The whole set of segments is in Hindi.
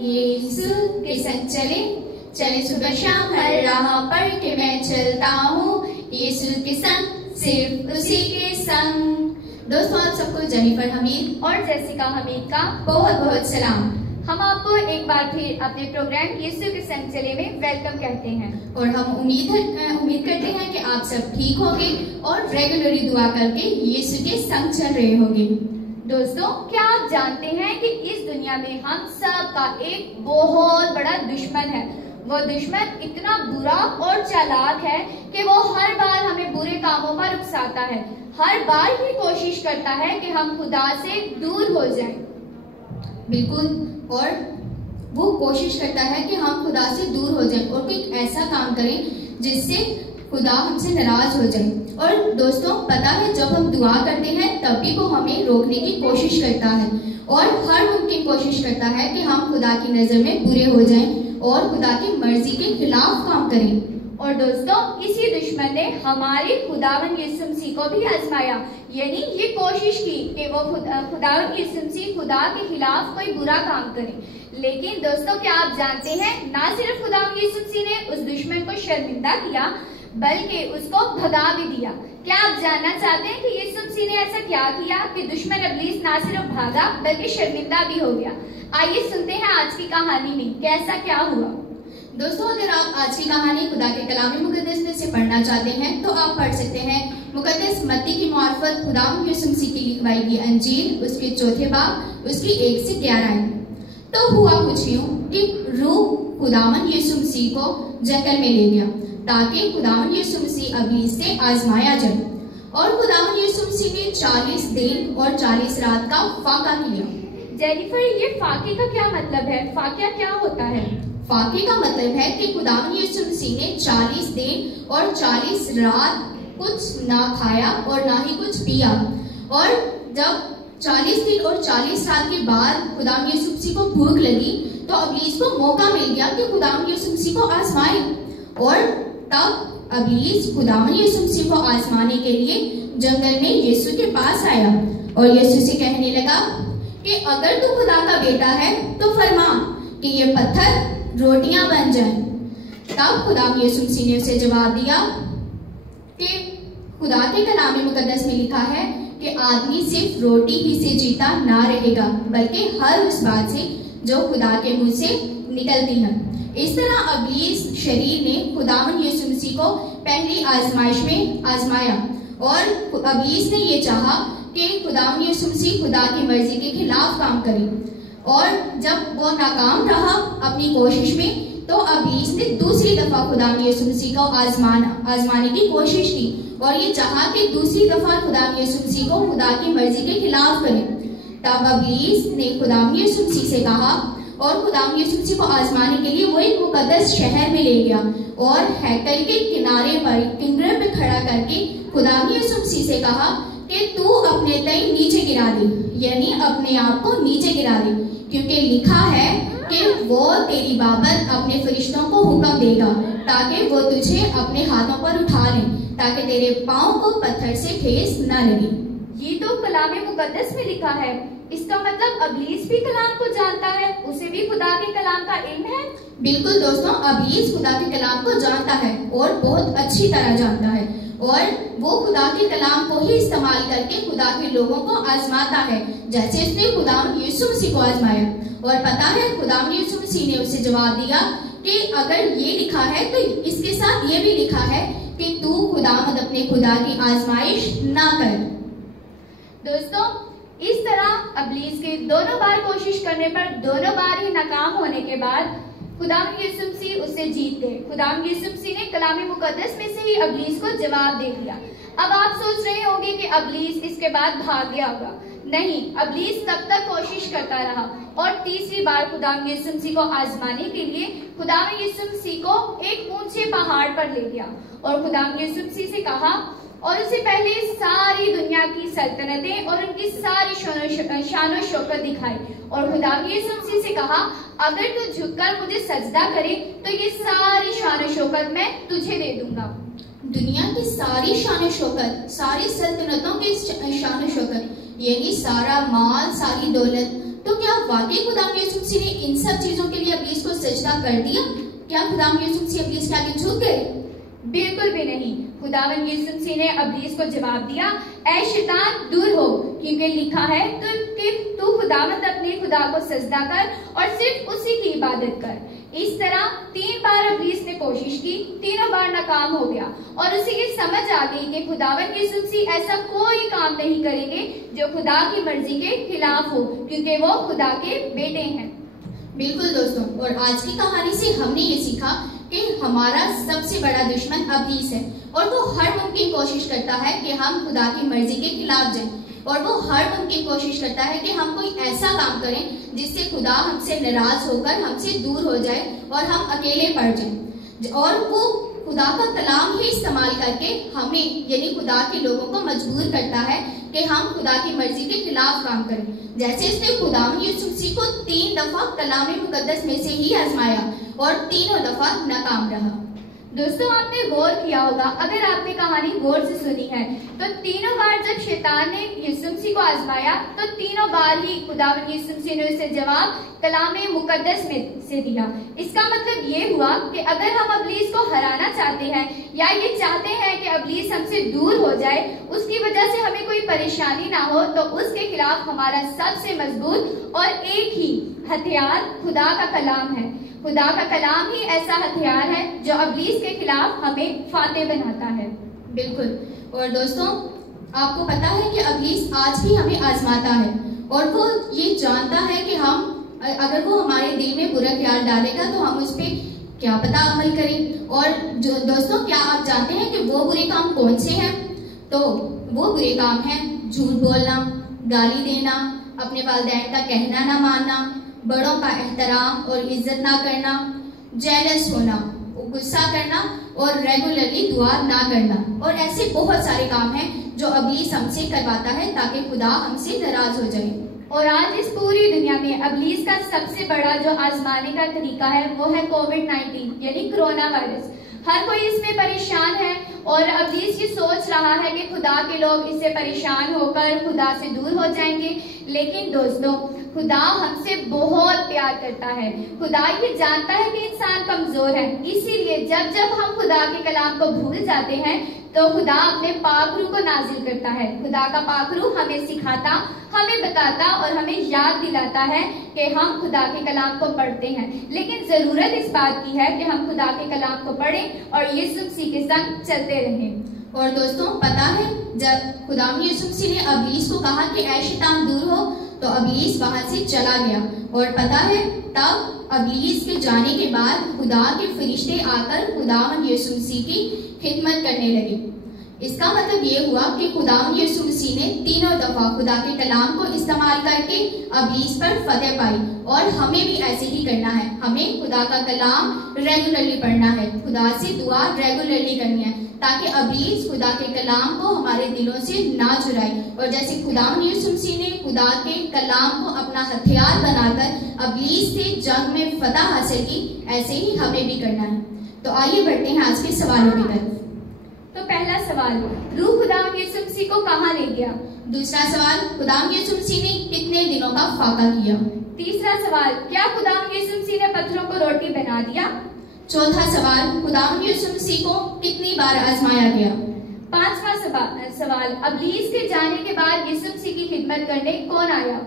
यीशु के संग चले, चले सुबह शाम हर राह पर के मैं चलता हूँ, यीशु के संग, सिर्फ उसी के संग। दोस्तों, आप सबको जेनिफर हमीद और जैसिका हमीद का बहुत बहुत सलाम। हम आपको एक बार फिर अपने प्रोग्राम यीशु के संग चले में वेलकम कहते हैं और हम उम्मीद करते हैं कि आप सब ठीक होंगे और रेगुलरली दुआ करके यीशु के संग चल रहे होंगे। दोस्तों, क्या आप जानते हैं कि इस दुनिया में हम सब का एक बहुत बड़ा दुश्मन है। वो दुश्मन इतना बुरा और चालाक है कि वो हर बार हमें बुरे कामों पर उकसाता है। हर बार ये कोशिश करता है कि हम खुदा से दूर हो जाएं। बिल्कुल, और वो कोशिश करता है कि हम खुदा से दूर हो जाएं और कोई ऐसा काम करें जिससे खुदा हमसे नाराज हो जाए। और दोस्तों, पता है जब हम दुआ करते हैं तब भी वो हमें रोकने की कोशिश करता है और हर मुमकिन कोशिश करता है कि हम खुदा की नजर में बुरे हो जाएं और खुदा की मर्जी के खिलाफ काम करें। और दोस्तों, इसी दुश्मन ने हमारे खुदावन यीशु मसीह को भी आजमाया, यानी ये कोशिश की कि वो खुदावन यीशु मसीह खुदा के खिलाफ कोई बुरा काम करे। लेकिन दोस्तों, क्या आप जानते हैं, ना सिर्फ खुदावन यीशु मसीह ने उस दुश्मन को शर्मिंदा किया बल्कि उसको भगा भी दिया। क्या आप जानना चाहते हैं कि यीशु मसीह ने ऐसा क्या किया कि दुश्मन इब्लीस ना सिर्फ भागा बल्कि शर्मिंदा भी हो गया? आइए सुनते हैं आज की कहानी में कैसा क्या हुआ। दोस्तों, अगर आप आज की कहानी खुदा के कलाम मुकद्दस में से पढ़ना चाहते हैं तो आप पढ़ सकते हैं मुकद्दस मत्ती की मार्फत खुदावंद यीशु मसीह की लिखवाई गई अंजील, उसके 4 बाब, उसकी 1 से 11 आयत। तो हुआ कुछ यूं कि रूह खुदावंद यीशु मसीह को जंगल में ले गया ताकि खुदावंद यीशु मसीह इब्लीस से आजमाया जाए। और खुदावंद यीशु मसीह ने 40 दिन और 40 रात का फाका किया। जेनिफर, ये फाके का क्या मतलब है? फाका क्या होता है? फाके का मतलब है कि खुदावंद यीशु मसीह ने 40 दिन और 40 रात कुछ ना खाया और ना ही कुछ पिया। और जब 40 दिन और 40 रात के बाद खुदावंद यीशु मसीह को भूख लगी तो इब्लीस को मौका मिल गया कि खुदावंद यीशु मसीह को आजमाए। और तब इब्लीस खुदावंद यीशु मसीह को आजमाने के लिए जंगल में यीशु के पास आया और यीशु से कहने लगा कि अगर तू खुदा का बेटा है तो फरमा कि ये पत्थर रोटियां बन जाएं। तब खुदावंद यीशु मसीह ने उसे जवाब दिया कि खुदा के कलाम मुकद्दस में लिखा है कि आदमी सिर्फ रोटी ही से जीता ना रहेगा बल्कि हर उस बात से जो खुदा के मुंह से निकलती है। इस तरह इब्लीस शरीर ने खुदावंद यीशु मसीह को पहली आजमाइश में आजमाया और इब्लीस ने ये चाहा कि खुदावंद यीशु मसीह खुदा की मर्जी के खिलाफ काम करे। और जब वो नाकाम रहा अपनी कोशिश में तो इब्लीस ने दूसरी दफा खुदावंद यीशु मसीह को आजमाने की कोशिश की और ये चाहा कि दूसरी दफा खुदावंद यीशु मसीह को खुदा की मर्जी के खिलाफ करे। तब इब्लीस ने खुदावंद यीशु मसीह से कहा और खुदावंद यीशु मसीह को आजमाने के लिए वो एक मुकद्दस शहर में ले गया और हैकल के किनारे पर किंगरे पे खड़ा करके खुदावंद यीशु मसीह से कहा कि तू अपने तय नीचे गिरा दे, यानी अपने आप को नीचे गिरा दे, क्योंकि लिखा है कि वो तेरी बाबत अपने फरिश्तों को हुक्म देगा ताकि वो तुझे अपने हाथों पर उठा लें ताकि तेरे पांव को पत्थर से ठेस न लगे। ये तो कलाम मुकद्दस में लिखा है। इसका मतलब इब्लीस भी कलाम को जानता है, उसे भी खुदा के कलाम का इल्म है। बिल्कुल दोस्तों, इब्लीस खुदा के कलाम को जानता है और बहुत अच्छी तरह जानता है और वो खुदा के कलाम को ही इस्तेमाल करके खुदा के लोगों को आजमाता है, जैसे उसने खुदावंद यीशु मसीह को आजमाया। और पता है खुदावंद यीशु मसीह ने उसे जवाब दिया कि अगर ये लिखा है तो इसके साथ ये भी लिखा है कि तू खुदावंद अपने खुदा की आजमाइश ना कर। दोस्तों, इस तरह इब्लीस के दोनों बार कोशिश करने पर दोनों बार ही नाकाम होने के बाद खुदावंद यीशु मसीह उससे जीत गए। खुदावंद यीशु मसीह ने कलाम मुकद्दस में से ही इब्लीस को जवाब दे दिया। अब आप सोच रहे होंगे कि इब्लीस इसके बाद भाग गया होगा। नहीं, इब्लीस तब तक कोशिश करता रहा और तीसरी बार खुदावंद यीशु मसीह को आजमाने के लिए खुदावंद यीशु मसीह को एक ऊंचे पहाड़ पर ले गया और खुदावंद यीशु मसीह से कहा और उससे पहले सारी दुनिया की सल्तनतें और उनकी सारी शान शौकत दिखाई और खुदावंद यीशु मसीह से कहा अगर तू झुककर मुझे सजदा करे तो ये सारी शान शौकत मैं तुझे दे दूंगा। दुनिया की सारी शान शौकत, सारी सल्तनतों की शान शौकत, यानी सारा माल, सारी दौलत तो क्या वाकई खुदावंद यीशु मसीह ने इन सब चीजों के लिए इब्लीस को सजदा कर दिया? क्या खुदावंद यीशु मसीह इब्लीस के आगे झुक गए? बिल्कुल भी नहीं। खुदावंद यीशु मसीह ने इब्लीस को जवाब दिया, ऐ शैतान दूर हो, क्योंकि लिखा है कि तू खुदावंद अपने खुदा को सजदा कर और सिर्फ उसी की इबादत कर। इस तरह 3 बार इब्लीस ने कोशिश की, तीनों बार नाकाम हो गया और उसे ये समझ आ गई कि खुदावंद यीशु मसीह ऐसा कोई काम नहीं करेंगे जो खुदा की मर्जी के खिलाफ हो, क्योंकि वो खुदा के बेटे हैं। बिल्कुल दोस्तों, और आज की कहानी से हमने ये सीखा कि हमारा सबसे बड़ा दुश्मन इब्लीस है और वो हर मुमकिन कोशिश करता है कि हम खुदा की मर्जी के खिलाफ जाएं, और वो हर मुमकिन कोशिश करता है कि हम कोई ऐसा काम करें जिससे खुदा हमसे नाराज होकर हमसे दूर हो जाए और हम अकेले पड़ जाएं, और वो खुदा का कलाम ही इस्तेमाल करके हमें यानी खुदा के लोगों को मजबूर करता है कि हम खुदा की मर्जी के खिलाफ काम करें। जैसे इसने खुदावंद यीशु मसीह को 3 दफा कलाम मुकद्दस में से ही आजमाया और तीनों दफा नाकाम रहा। दोस्तों, आपने गौर किया होगा, अगर आपने कहानी गौर से सुनी है तो तीनों बार जब शैतान ने यीशु मसीह को आजमाया तो तीनों बार ही खुदावंद यीशु मसीह ने उसे जवाब कलाम मुकद्दस में से दिया। इसका मतलब ये हुआ कि अगर हम इब्लीस को हराना चाहते हैं या ये चाहते हैं कि इब्लीस हमसे दूर हो जाए, उसकी वजह से हमें कोई परेशानी ना हो, तो उसके खिलाफ हमारा सबसे मजबूत और एक ही हथियार खुदा का कलाम है। खुदा का कलाम ही ऐसा हथियार है जो इब्लीस के खिलाफ हमें फातेह बनाता है। बिल्कुल। और दोस्तों, आपको पता है कि इब्लीस आज भी हमें आजमाता है और वो ये जानता है कि हम अगर वो हमारे दिल में बुरा ख्याल डालेगा तो हम उस पर क्या पता अमल करें। और जो दोस्तों, क्या आप जानते हैं कि वो बुरे काम कौन से हैं? तो वो बुरे काम हैं झूठ बोलना, गाली देना, अपने वालिदैन का कहना ना मानना, बड़ों का एहतराम और इज्जत ना करना, जेलस होना, गुस्सा करना और रेगुलरली दुआ ना करना। और ऐसे बहुत सारे काम हैं जो इब्लीस हमसे करवाता है ताकि खुदा हमसे नाराज हो जाए। और आज इस पूरी दुनिया में इब्लीस का सबसे बड़ा जो आजमाने का तरीका है वो है कोविड-19 यानी कोरोना वायरस। हर कोई इसमें परेशान है और इब्लीस ये सोच रहा है कि खुदा के लोग इससे परेशान होकर खुदा से दूर हो जाएंगे। लेकिन दोस्तों, खुदा हमसे बहुत प्यार करता है। खुदा ये जानता है कि इंसान कमजोर है, इसीलिए जब जब हम खुदा के कलाम को भूल जाते हैं तो खुदा अपने पाक रूह को नाजिल करता है। खुदा का पाक रूह हमें सिखाता, हमें बताता और हमें याद दिलाता है कि हम खुदा के कलाम को पढ़ते हैं। लेकिन जरूरत इस बात की है कि हम खुदा के कलाम को पढ़ें और यीशु मसीह के संग चलते रहें। और दोस्तों, पता है जब खुदावंद यीशु मसीह ने इब्लीस को कहा कि ऐ शैतान दूर हो, तो इब्लीस वहां से चला गया। और पता है तब इब्लीस के जाने के बाद खुदा के फरिश्ते आकर खुदावंद यीशु मसीह की खिदमत करने लगे। इसका मतलब ये हुआ कि खुदावंद यीशु मसीह ने तीनों दफा खुदा के कलाम को इस्तेमाल करके इब्लीस पर फतेह पाई। और हमें भी ऐसे ही करना है। हमें खुदा का कलाम रेगुलरली पढ़ना है, खुदा से दुआ रेगुलरली करनी है ताकि इब्लीस खुदा के कलाम को हमारे दिलों से ना चुराए। और जैसे खुदावंद यीशु मसीह ने खुदा के कलाम को अपना हथियार बनाकर इब्लीस से जंग में फतह हासिल की, ऐसे ही हमें भी करना है। तो आइए बढ़ते हैं आज के सवालों की तरफ। तो पहला सवाल, रूह खुदावंद यीशु मसीह को कहाँ ले गया? दूसरा सवाल, खुदावंद यीशु मसीह ने कितने दिनों का फाका किया? तीसरा सवाल, क्या खुदावंद यीशु मसीह ने पत्थरों को रोटी बना दिया? चौथा सवाल, खुदावंद यीशु मसीह को कितनी बार आजमाया गया? पांचवा सवाल, इब्लीस के जाने के बाद यीशु मसीह की खिदमत करने कौन आया?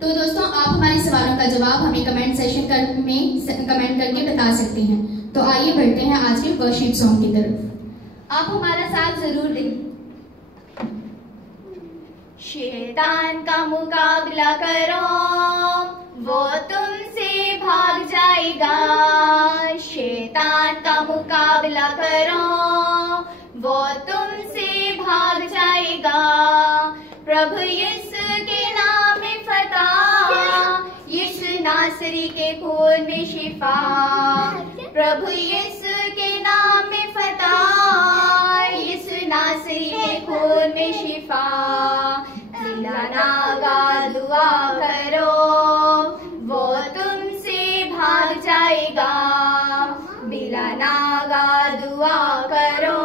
तो दोस्तों, आप हमारे सवालों का जवाब हमें कमेंट सेक्शन में कमेंट करके बता सकते हैं। तो आइए बढ़ते हैं आज के वर्शिप सॉन्ग की तरफ। आप हमारा साथ जरूर दें। शैतान का मुकाबला करो, वो तुमसे भाग जाएगा। शैतान का मुकाबला करो, वो तुमसे भाग जाएगा। प्रभु यीशु के नाम में फतह, यीशु नासरी के खून में शिफा। प्रभु यीशु के नाम में फतह, यीशु नासरी के खून में शिफा। दिलानागा दुआ करो, वो तुमसे भाग जाएगा। दिलानागा दुआ करो,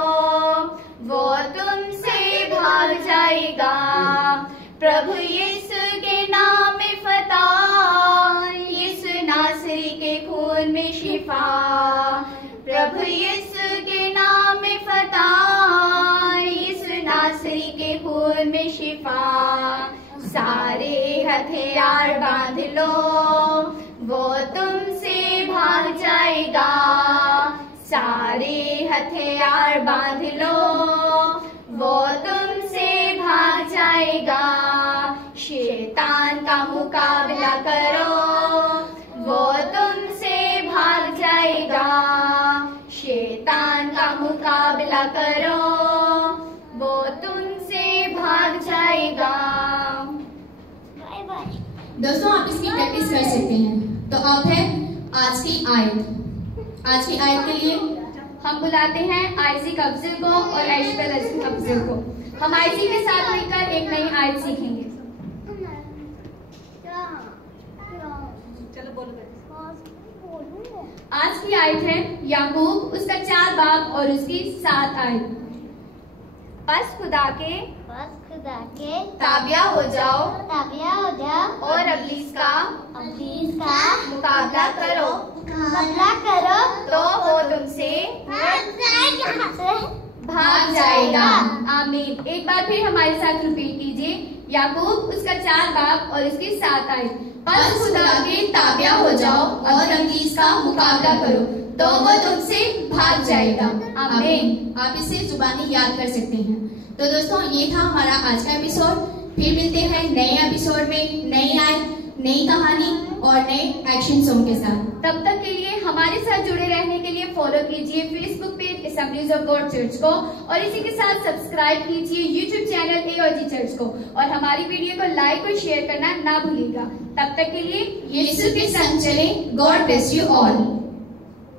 वो तुमसे भाग जाएगा। प्रभु यीशु के नाम में शिफा, प्रभु यीशु के नाम में फतह, यीशु नासरी के खून में शिफा। सारे हथियार बांध लो, वो तुमसे भाग जाएगा। सारे हथियार बांध लो, वो तुमसे भाग जाएगा। शैतान का मुकाबला करो, वो तुमसे भाग जाएगा। शैतान का मुकाबला करो, वो तुमसे भाग जाएगा। दोस्तों आप इसकी प्रैक्टिस कर सकते हैं। तो अब है आज की आयत। आज की आयत के लिए हम बुलाते हैं आइजिक अफजल को और ऐशबल अफजल को। हम आइजिक के साथ मिलकर एक नई आयत सीखेंगे। आज की आयत है याकूब उसका 4 बाब और उसकी 7 आयत। बस खुदा के ताबिया हो जाओ और इब्लीस का मुकाबला करो तो वो तुमसे भाग जाएगा। आमीन। एक बार फिर हमारे साथ रिपीट कीजिए। याकूब उसका 4 बाब और उसकी 7 आयत। बस खुदा के ताबिया हो जाओ और इब्लीस का मुकाबला करो तो वो तुमसे भाग जाएगा। आमीन। आप इसे जुबानी याद कर सकते हैं। तो दोस्तों ये था हमारा आज का एपिसोड। फिर मिलते हैं नए एपिसोड में नई आयत, नई कहानी और नए एक्शन सॉन्ग के साथ। तब तक के लिए हमारे साथ जुड़े रहने के लिए फॉलो कीजिए Facebook page assemblies of God church को और इसी के साथ सब्सक्राइब कीजिए यूट्यूब चैनल AOG चर्च को और हमारी वीडियो को लाइक और शेयर करना ना भूलिएगा। तब तक के लिए यीशु के संग चलें। God bless you all.